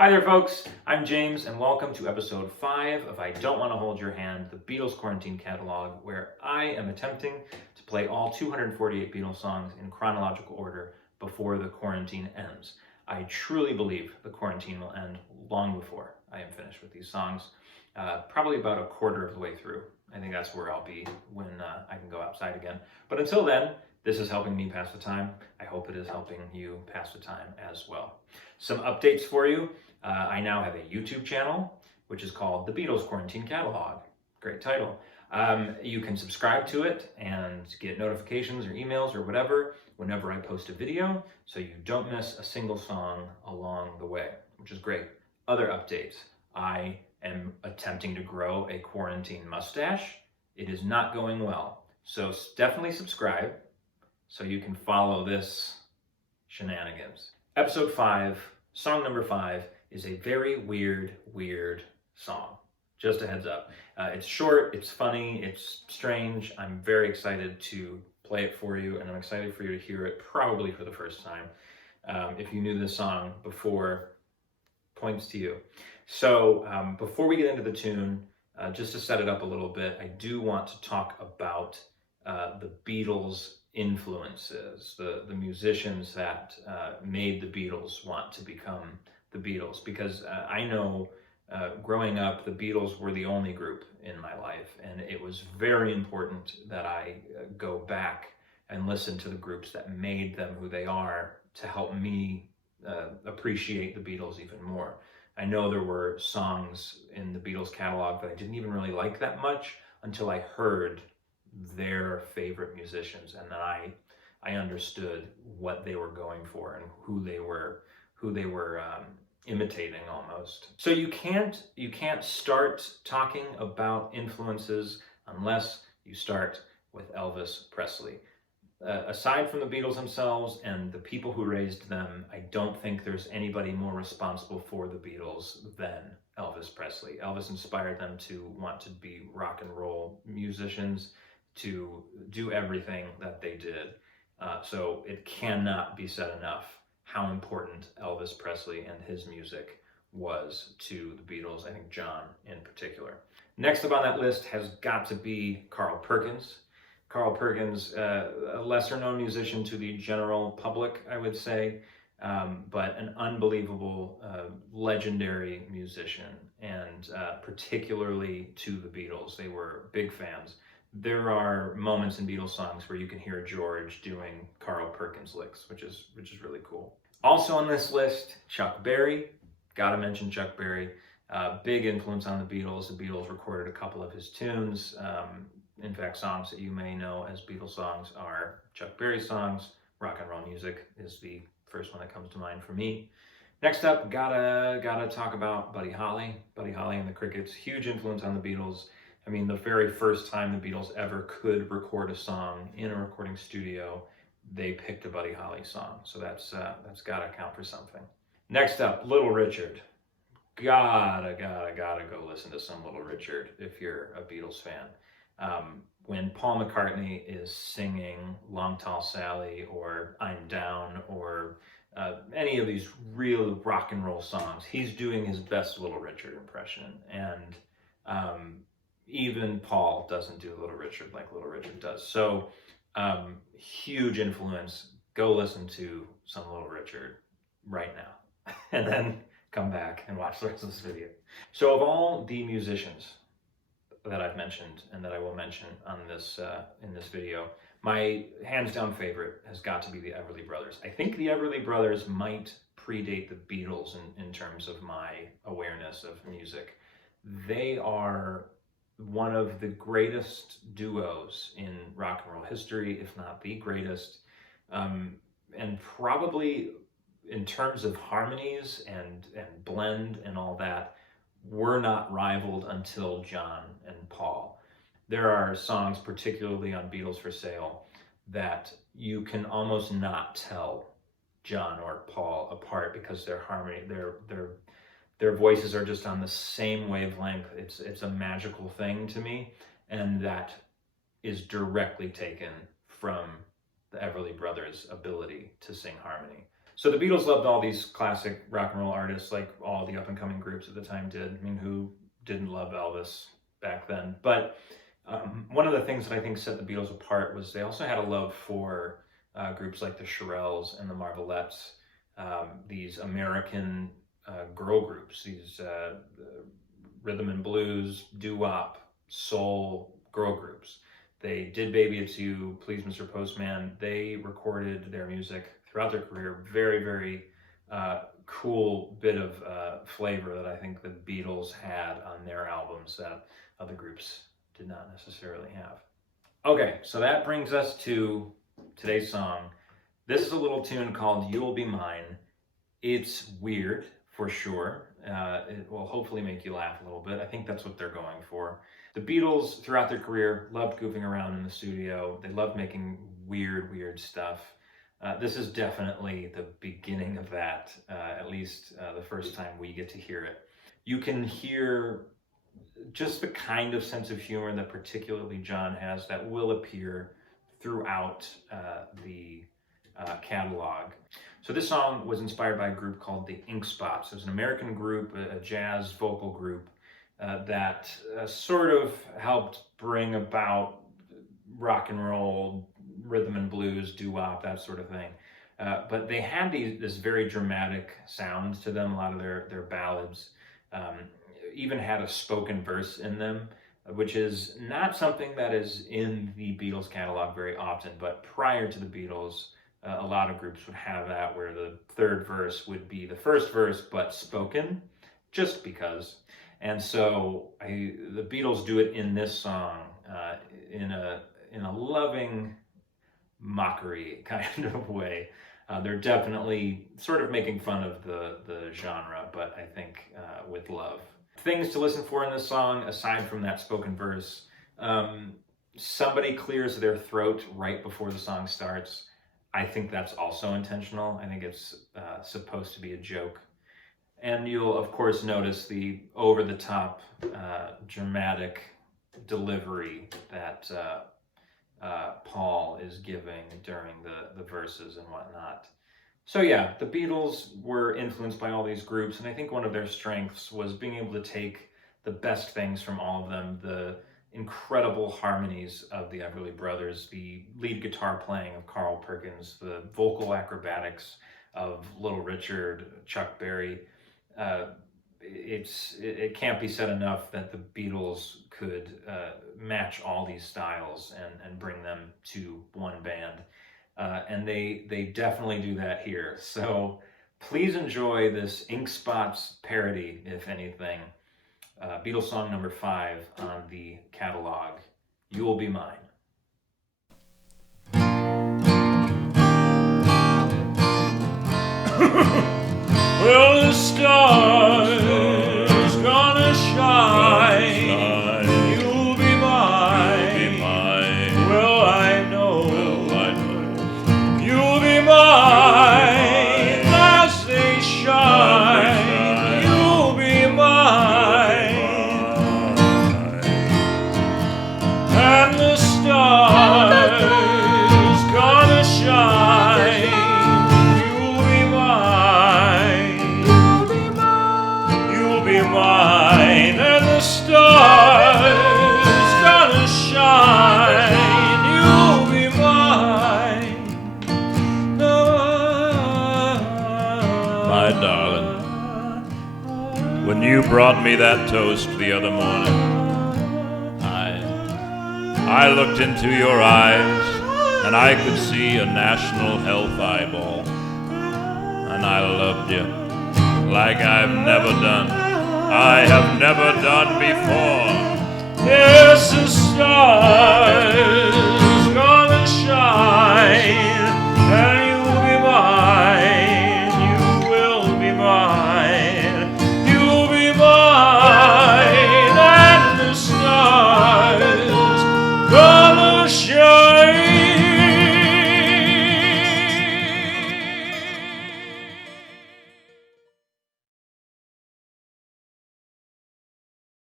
Hi there, folks. I'm James, and welcome to episode 5 of I Don't Want to Hold Your Hand, the Beatles Quarantine catalog, where I am attempting to play all 248 Beatles songs in chronological order before the quarantine ends. I truly believe the quarantine will end long before I am finished with these songs, probably about a quarter of the way through. I think that's where I'll be when I can go outside again. But until then, this is helping me pass the time. I hope it is helping you pass the time as well. Some updates for you. I now have a YouTube channel, which is called The Beatles Quarantine Catalog. Great title. You can subscribe to it and get notifications or emails or whatever whenever I post a video, so you don't miss a single song along the way, which is great. Other updates. I am attempting to grow a quarantine mustache. It is not going well, so definitely subscribe so you can follow this shenanigans. Episode 5, song number 5, is a very weird song. Just a heads up. It's short, it's funny, it's strange. I'm very excited to play it for you, and I'm excited for you to hear it probably for the first time. If you knew this song before, points to you. So before we get into the tune, just to set it up a little bit, I do want to talk about the Beatles' influences, the musicians that made the Beatles want to become the Beatles, because I know growing up, the Beatles were the only group in my life, and it was very important that I go back and listen to the groups that made them who they are to help me appreciate the Beatles even more. I know there were songs in the Beatles catalog that I didn't even really like that much until I heard their favorite musicians, and then I understood what they were going for and who they were imitating almost. So you can't start talking about influences unless you start with Elvis Presley. Aside from the Beatles themselves and the people who raised them, I don't think there's anybody more responsible for the Beatles than Elvis Presley. Elvis inspired them to want to be rock and roll musicians, to do everything that they did. So it cannot be said enough how important Elvis Presley and his music was to the Beatles, I think John in particular. Next up on that list has got to be Carl Perkins. Carl Perkins, a lesser known musician to the general public, I would say, but an unbelievable, legendary musician, and particularly to the Beatles. They were big fans. There are moments in Beatles songs where you can hear George doing Carl Perkins licks, which is really cool. Also on this list, Chuck Berry. Gotta mention Chuck Berry. Big influence on the Beatles. The Beatles recorded a couple of his tunes. In fact, songs that you may know as Beatles songs are Chuck Berry songs. Rock and roll music is the first one that comes to mind for me. Next up, gotta talk about Buddy Holly. Buddy Holly and the Crickets. Huge influence on the Beatles. I mean, the very first time the Beatles ever could record a song in a recording studio, they picked a Buddy Holly song. So that's gotta count for something. Next up, Little Richard. Gotta go listen to some Little Richard if you're a Beatles fan. When Paul McCartney is singing Long Tall Sally or I'm Down or any of these real rock and roll songs, he's doing his best Little Richard impression. And even Paul doesn't do Little Richard like Little Richard does. So huge influence. Go listen to some Little Richard right now and then come back and watch the rest of this video. So of all the musicians that I've mentioned and that I will mention on this in this video, my hands down favorite has got to be the Everly Brothers. I think the Everly Brothers might predate the Beatles in terms of my awareness of music. They are one of the greatest duos in rock and roll history, if not the greatest, and probably in terms of harmonies and blend and all that, were not rivaled until John and Paul. There are songs, particularly on Beatles for Sale, that you can almost not tell John or Paul apart because their harmony, their voices are just on the same wavelength. It's a magical thing to me, and that is directly taken from the Everly Brothers' ability to sing harmony. So the Beatles loved all these classic rock and roll artists, like all the up and coming groups at the time did. I mean, who didn't love Elvis back then? But one of the things that I think set the Beatles apart was they also had a love for groups like the Shirelles and the Marvelettes, these American girl groups, these rhythm and blues, doo-wop, soul girl groups. They did Baby It's You, Please Mr. Postman. They recorded their music throughout their career. Very, very cool bit of flavor that I think the Beatles had on their albums that other groups did not necessarily have. Okay, so that brings us to today's song. This is a little tune called You'll Be Mine. It's weird, for sure. It will hopefully make you laugh a little bit. I think that's what they're going for. The Beatles, throughout their career, loved goofing around in the studio. They loved making weird stuff. This is definitely the beginning of that, at least the first time we get to hear it. You can hear just the kind of sense of humor that particularly John has that will appear throughout the catalog. So this song was inspired by a group called the Ink Spots. It was an American group, a jazz vocal group that sort of helped bring about rock and roll, rhythm and blues, doo-wop, that sort of thing. But they had this very dramatic sound to them. A lot of their ballads even had a spoken verse in them, which is not something that is in the Beatles catalog very often. But prior to the Beatles, a lot of groups would have that, where the third verse would be the first verse but spoken, just because. And so the Beatles do it in this song in a loving mockery kind of way. They're definitely sort of making fun of the genre, but I think with love. Things to listen for in this song, aside from that spoken verse, somebody clears their throat right before the song starts. I think that's also intentional. I think it's supposed to be a joke. And you'll, of course, notice the over-the-top dramatic delivery that Paul is giving during the verses and whatnot. So yeah, the Beatles were influenced by all these groups, and I think one of their strengths was being able to take the best things from all of them, the incredible harmonies of the Everly Brothers, the lead guitar playing of Carl Perkins, the vocal acrobatics of Little Richard, Chuck Berry. It can't be said enough that the Beatles could match all these styles and bring them to one band. And they definitely do that here. So please enjoy this Ink Spots parody, if anything. Beatles song number 5 on the catalog, You'll Be Mine. Well, the star's gonna shine. You'll be mine. Well, I know. You'll be mine as they shine. You'll be mine. And the star's gonna shine. Mine, and the stars gonna shine. You'll be mine, my darling. When you brought me that toast the other morning, I looked into your eyes, and I could see a national health eyeball, and I loved you like I've never done. I have never done before. Yes, the stars